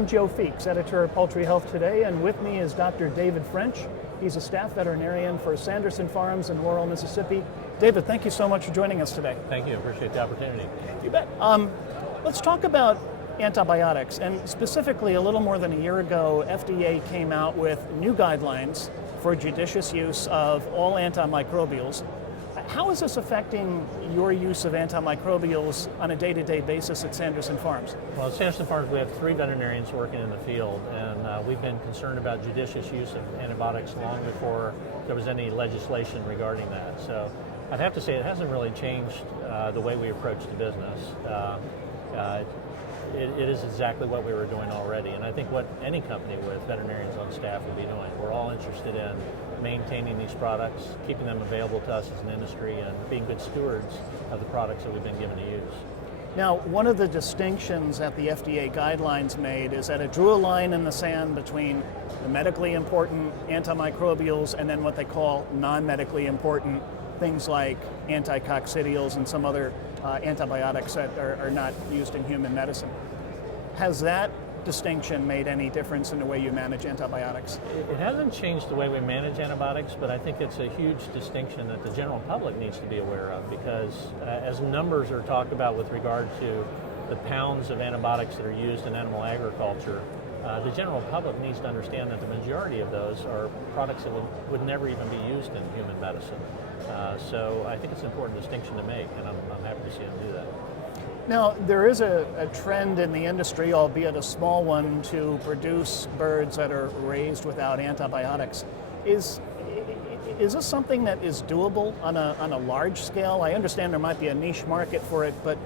I'm Joe Feeks, editor of Poultry Health Today, and with me is Dr. David French. He's a staff veterinarian for Sanderson Farms in Laurel, Mississippi. David, thank you so much for joining us today. Thank you. Appreciate the opportunity. You bet. Let's talk about antibiotics, and specifically a little more than a year ago, FDA came out with new guidelines for judicious use of all antimicrobials. How is this affecting your use of antimicrobials on a day-to-day basis at Sanderson Farms? Well, at Sanderson Farms, we have 3 veterinarians working in the field, and we've been concerned about judicious use of antibiotics long before there was any legislation regarding that. So I'd have to say it hasn't really changed the way we approach the business. It is exactly what we were doing already, and I think what any company with veterinarians on staff would be doing. We're all interested in maintaining these products, keeping them available to us as an industry, and being good stewards of the products that we've been given to use. Now, one of the distinctions that the FDA guidelines made is that it drew a line in the sand between the medically important antimicrobials and then what they call non-medically important things like anticoccidials and some other antibiotics that are not used in human medicine. Has that distinction made any difference in the way you manage antibiotics? It hasn't changed the way we manage antibiotics, but I think it's a huge distinction that the general public needs to be aware of, because as numbers are talked about with regard to the pounds of antibiotics that are used in animal agriculture, the general public needs to understand that the majority of those are products that would never even be used in human medicine. So I think it's an important distinction to make, and I'm happy to see them do that. Now, there is a trend in the industry, albeit a small one, to produce birds that are raised without antibiotics. Is this something that is doable on a large scale? I understand there might be a niche market for it, but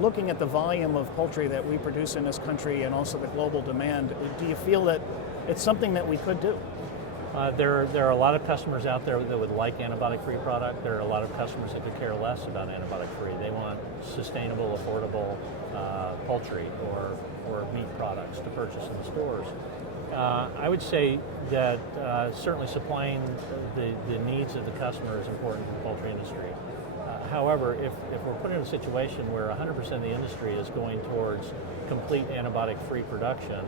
looking at the volume of poultry that we produce in this country and also the global demand, do you feel that it's something that we could do? There are a lot of customers out there that would like antibiotic-free product. There are a lot of customers that could care less about antibiotic-free. They want sustainable, affordable poultry or meat products to purchase in the stores. I would say that certainly supplying the needs of the customer is important for the poultry industry. However, if we're put in a situation where 100% of the industry is going towards complete antibiotic-free production,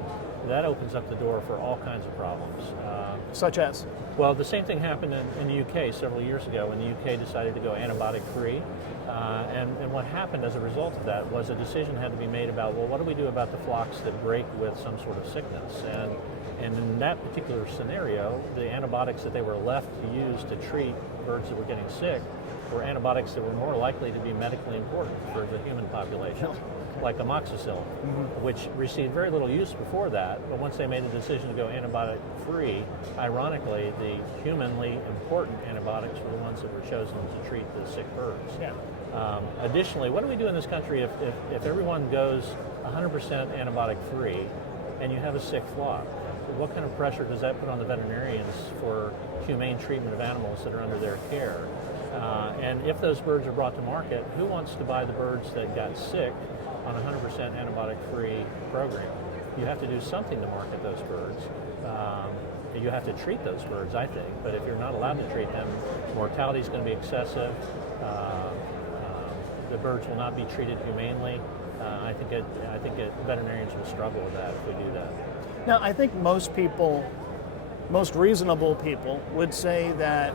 that opens up the door for all kinds of problems. Such as? Well, the same thing happened in the UK several years ago when the UK decided to go antibiotic-free. And what happened as a result of that was a decision had to be made about, well, what do we do about the flocks that break with some sort of sickness? And in that particular scenario, the antibiotics that they were left to use to treat birds that were getting sick were antibiotics that were more likely to be medically important for the human population, like amoxicillin, which received very little use before that, but once they made a decision to go antibiotic-free, ironically, the humanly important antibiotics were the ones that were chosen to treat the sick birds. Additionally, what do we do in this country if everyone goes 100% antibiotic-free and you have a sick flock? What kind of pressure does that put on the veterinarians for humane treatment of animals that are under their care? And if those birds are brought to market, who wants to buy the birds that got sick on a 100% antibiotic-free program? You have to do something to market those birds. You have to treat those birds, I think, but if you're not allowed to treat them, mortality is going to be excessive. The birds will not be treated humanely. I think veterinarians will struggle with that if we do that. Now, I think most reasonable people would say that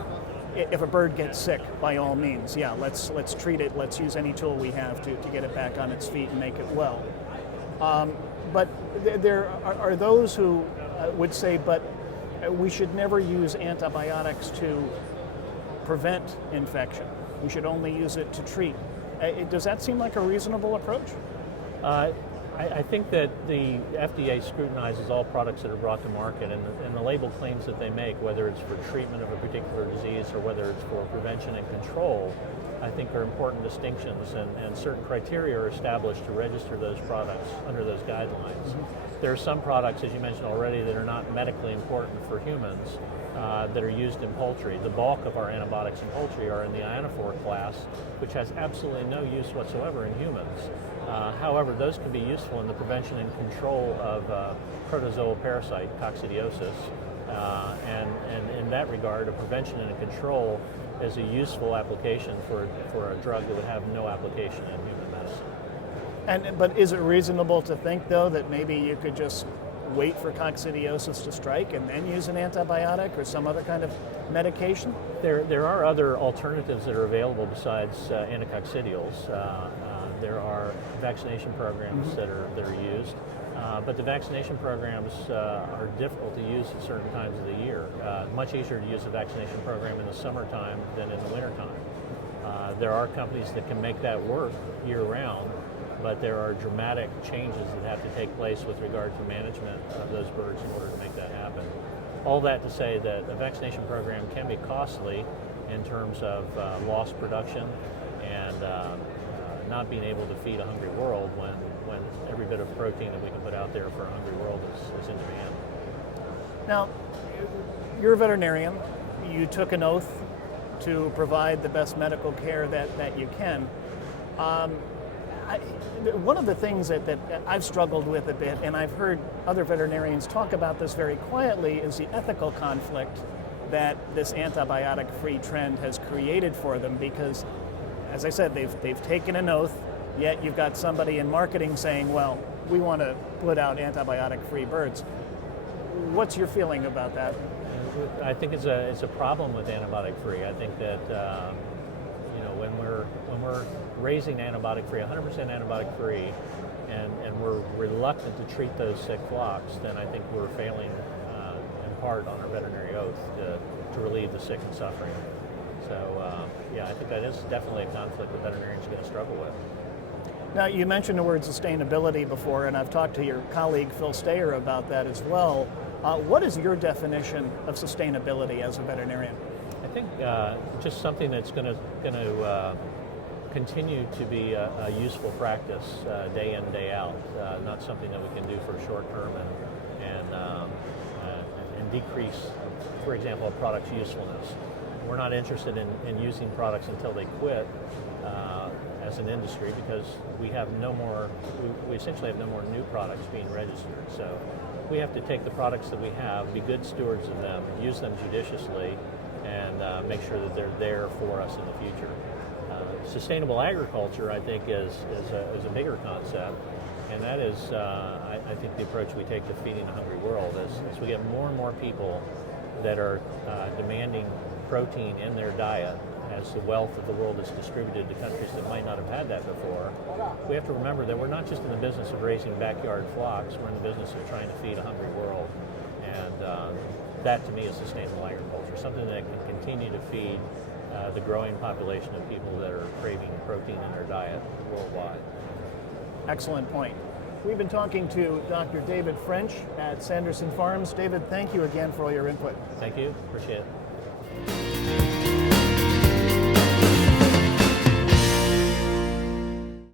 if a bird gets sick, by all means, yeah, let's treat it. Let's use any tool we have to get it back on its feet and make it well. But there are those who would say, but we should never use antibiotics to prevent infection. We should only use it to treat. Does that seem like a reasonable approach? I think that the FDA scrutinizes all products that are brought to market, and the label claims that they make, whether it's for treatment of a particular disease or whether it's for prevention and control, I think are important distinctions, and certain criteria are established to register those products under those guidelines. There are some products, as you mentioned already, that are not medically important for humans that are used in poultry. The bulk of our antibiotics in poultry are in the ionophore class, which has absolutely no use whatsoever in humans. However, those can be useful in the prevention and control of protozoal parasite coccidiosis. And in that regard, a prevention and a control is a useful application for a drug that would have no application in human medicine. But is it reasonable to think, though, that maybe you could just wait for coccidiosis to strike and then use an antibiotic or some other kind of medication? There are other alternatives that are available besides anticoccidials. There are vaccination programs that are used, but the vaccination programs are difficult to use at certain times of the year. Much easier to use a vaccination program in the summertime than in the wintertime. There are companies that can make that work year-round, but there are dramatic changes that have to take place with regard to management of those birds in order to make that happen. All that to say that a vaccination program can be costly in terms of lost production and not being able to feed a hungry world when every bit of protein that we can put out there for a hungry world is in demand. Now, you're a veterinarian. You took an oath to provide the best medical care that you can. One of the things that I've struggled with a bit, and I've heard other veterinarians talk about this very quietly, is the ethical conflict that this antibiotic-free trend has created for them, because, as I said, they've taken an oath, yet you've got somebody in marketing saying, well, we want to put out antibiotic-free birds. What's your feeling about that? I think it's a problem with antibiotic-free. I think that when we're raising antibiotic-free, 100% antibiotic-free, and we're reluctant to treat those sick flocks, then I think we're failing in part on our veterinary oath to relieve the sick and suffering. So I think that is definitely a conflict that veterinarians are going to struggle with. Now, you mentioned the word sustainability before, and I've talked to your colleague Phil Steyer about that as well. What is your definition of sustainability as a veterinarian? I think just something that's going to continue to be a useful practice day in, day out, not something that we can do for a short term and decrease, for example, a product's usefulness. We're not interested in using products until they quit as an industry, because we essentially have no more new products being registered. So we have to take the products that we have, be good stewards of them, use them judiciously, and make sure that they're there for us in the future. Sustainable agriculture, I think, is a bigger concept, and that is, I think, the approach we take to feeding a hungry world. As we get more and more people that are demanding protein in their diet, as the wealth of the world is distributed to countries that might not have had that before, we have to remember that we're not just in the business of raising backyard flocks, we're in the business of trying to feed a hungry world. And that, to me, is sustainable agriculture, something that can continue to feed the growing population of people that are craving protein in their diet worldwide. Excellent point. We've been talking to Dr. David French at Sanderson Farms. David, thank you again for all your input. Thank you. Appreciate it.